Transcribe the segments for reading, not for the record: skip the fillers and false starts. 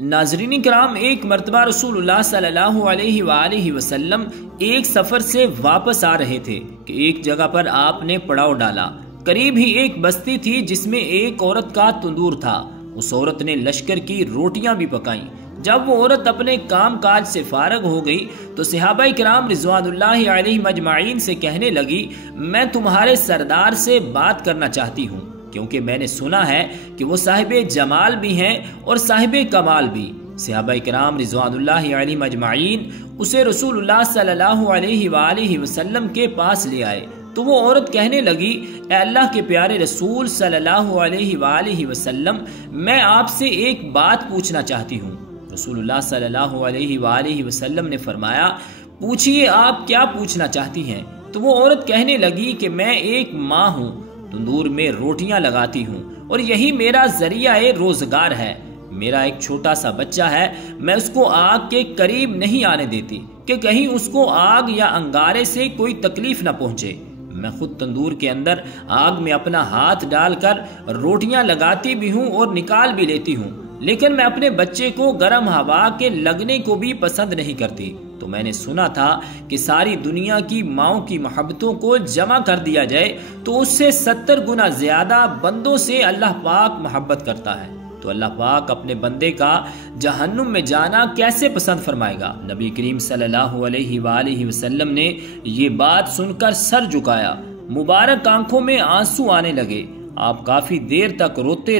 ناظرین کرام، ایک مرتبہ رسول اللہ صلی اللہ علیہ وآلہ وسلم ایک سفر سے واپس آ رہے تھے کہ ایک جگہ پر آپ نے پڑاؤ ڈالا۔ قریب ہی ایک بستی تھی جس میں ایک عورت کا تندور تھا۔ اس عورت نے لشکر کی روٹیاں بھی پکائیں۔ جب وہ عورت اپنے کام کاج سے فارغ ہو گئی تو صحابہ کرام رضوان اللہ علیہ مجمعین سے کہنے لگی، میں تمہارے سردار سے بات کرنا چاہتی ہوں، کیونکہ میں نے سنا ہے کہ وہ صاحب جمال بھی ہیں اور صاحب کمال بھی۔ صحابہ کرام رضوان اللہ علیہ مجمعین اسے رسول اللہ صلی اللہ علیہ وآلہ وسلم کے پاس لے آئے تو وہ عورت کہنے لگی، اے اللہ کے پیارے رسول صلی اللہ علیہ وآلہ وسلم، میں آپ سے ایک بات پوچھنا چاہتی ہوں۔ رسول اللہ صلی اللہ علیہ وآلہ وسلم نے فرمایا، پوچھئے آپ کیا پوچھنا چاہتی ہیں؟ تو وہ عورت کہنے لگی کہ میں ایک ماں ہوں، تندور میں روٹیاں لگاتی ہوں اور یہی میرا ذریعہ روزگار ہے۔ میرا ایک چھوٹا سا بچہ ہے، میں اس کو آگ کے قریب نہیں آنے دیتی کہ کہیں اس کو آگ یا انگارے سے کوئی تکلیف نہ پہنچے۔ میں خود تندور کے اندر آگ میں اپنا ہاتھ ڈال کر روٹیاں لگاتی بھی ہوں اور نکال بھی لیتی ہوں، لیکن میں اپنے بچے کو گرم ہوا کے لگنے کو بھی پسند نہیں کرتی۔ تو میں نے سنا تھا کہ ساری دنیا کی ماؤں کی محبتوں کو جمع کر دیا جائے تو اس سے 70 گنا زیادہ بندوں سے اللہ پاک محبت کرتا ہے، تو اللہ پاک اپنے بندے کا جہنم میں جانا کیسے پسند فرمائے گا؟ نبی کریم صلی اللہ علیہ وآلہ وسلم نے یہ بات سن کر سر جھکایا، مبارک آنکھوں میں آنسو آنے لگے۔ آپ کافی دیر تک روتے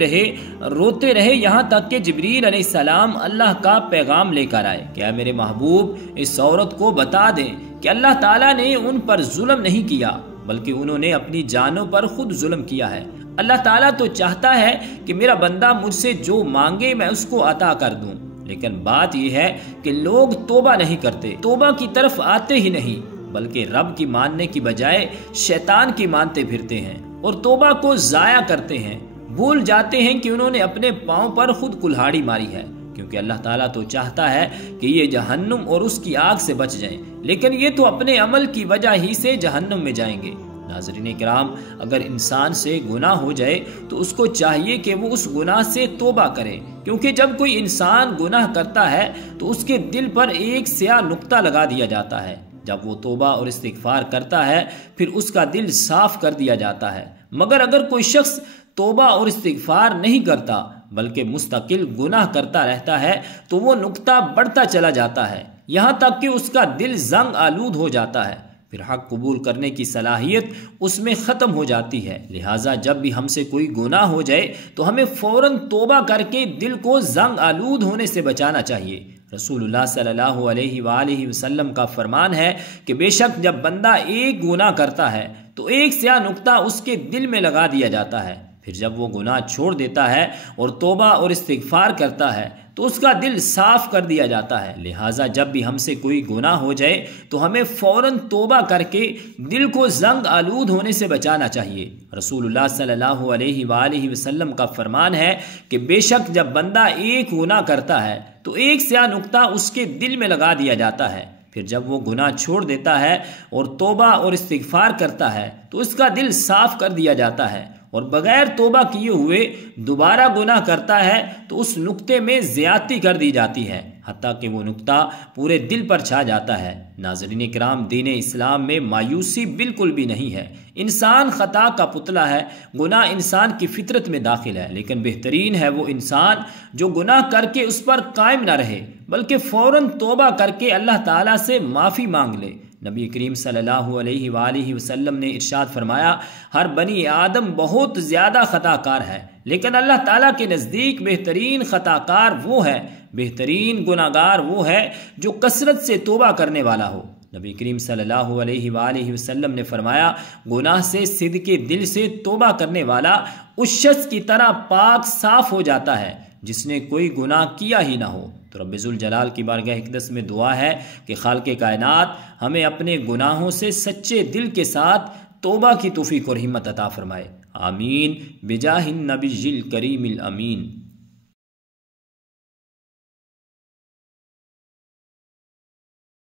رہے یہاں تک کہ جبریل علیہ السلام اللہ کا پیغام لے کر آئے کہ اے میرے محبوب، اس عورت کو بتا دیں کہ اللہ تعالیٰ نے ان پر ظلم نہیں کیا بلکہ انہوں نے اپنی جانوں پر خود ظلم کیا ہے۔ اللہ تعالیٰ تو چاہتا ہے کہ میرا بندہ مجھ سے جو مانگے میں اس کو عطا کر دوں، لیکن بات یہ ہے کہ لوگ توبہ نہیں کرتے، توبہ کی طرف آتے ہی نہیں، بلکہ رب کی ماننے کی بجائے شیطان کی مانتے پھرتے ہیں اور توبہ کو ضائع کرتے ہیں۔ بھول جاتے ہیں کہ انہوں نے اپنے پاؤں پر خود کلہاڑی ماری ہے، کیونکہ اللہ تعالیٰ تو چاہتا ہے کہ یہ جہنم اور اس کی آگ سے بچ جائیں، لیکن یہ تو اپنے عمل کی وجہ ہی سے جہنم میں جائیں گے۔ ناظرین کرام، اگر انسان سے گناہ ہو جائے تو اس کو چاہیے کہ وہ اس گناہ سے توبہ کرے، کیونکہ جب کوئی انسان گناہ کرتا ہے تو اس کے دل پر ایک سیاہ نقطہ لگا دیا جاتا ہے۔ جب وہ توبہ اور استغفار کرتا ہے پھر اس کا دل صاف کر دیا جاتا ہے، مگر اگر کوئی شخص توبہ اور استغفار نہیں کرتا بلکہ مستقل گناہ کرتا رہتا ہے تو وہ نقطہ بڑھتا چلا جاتا ہے، یہاں تک کہ اس کا دل زنگ آلود ہو جاتا ہے، پھر حق قبول کرنے کی صلاحیت اس میں ختم ہو جاتی ہے۔ لہٰذا جب بھی ہم سے کوئی گناہ ہو جائے تو ہمیں فوراً توبہ کر کے دل کو زنگ آلود ہونے سے بچانا چاہیے۔ رسول اللہ صلی اللہ علیہ وآلہ وسلم کا فرمان ہے کہ بے شک جب بندہ ایک گناہ کرتا ہے تو ایک سیاہ نقطہ اس کے دل میں لگا دیا جاتا ہے، پھر جب وہ گناہ چھوڑ دیتا ہے اور توبہ اور استغفار کرتا ہے تو اس کا دل صاف کر دیا جاتا ہے۔ لہٰذا جب بھی ہم سے کوئی گناہ ہو جائے تو ہمیں فوراً توبہ کر کے دل کو زنگ آلود ہونے سے بچانا چاہیے۔ رسول اللہ صلی اللہ علیہ وآلہ وسلم کا فرمان ہے کہ بے شک جب بندہ ایک گناہ کرتا ہے تو ایک سیاہ نقطہ اس کے دل میں لگا دیا جاتا ہے، پھر جب وہ گناہ چھوڑ دیتا ہے اور توبہ اور استغفار کرتا ہے تو اس کا دل صاف کر دیا جاتا ہے، اور بغیر توبہ کیے ہوئے دوبارہ گناہ کرتا ہے تو اس نقطے میں زیادتی کر دی جاتی ہے، حتیٰ کہ وہ نقطہ پورے دل پر چھا جاتا ہے۔ ناظرین کرام، دین اسلام میں مایوسی بالکل بھی نہیں ہے۔ انسان خطا کا پتلا ہے، گناہ انسان کی فطرت میں داخل ہے، لیکن بہترین ہے وہ انسان جو گناہ کر کے اس پر قائم نہ رہے بلکہ فوراً توبہ کر کے اللہ تعالیٰ سے معافی مانگ لے۔ نبی کریم صلی اللہ علیہ وآلہ وسلم نے ارشاد فرمایا، ہر بنی آدم بہت زیادہ خطا کار ہے، لیکن اللہ تعالیٰ کے نزدیک بہترین خطا کار وہ ہے، بہترین گناہ گار وہ ہے جو کثرت سے توبہ کرنے والا ہو۔ نبی کریم صلی اللہ علیہ وآلہ وسلم نے فرمایا، گناہ سے صدقے دل سے توبہ کرنے والا اس شخص کی طرح پاک صاف ہو جاتا ہے جس نے کوئی گناہ کیا ہی نہ ہو۔ تو رب ذوالجلال کی بارگاہ اقدس میں دعا ہے کہ خالق کائنات ہمیں اپنے گناہوں سے سچے دل کے ساتھ توبہ کی توفیق اور ہمت عطا فرمائے۔ آمین بجاہ النبی الکریم الامین۔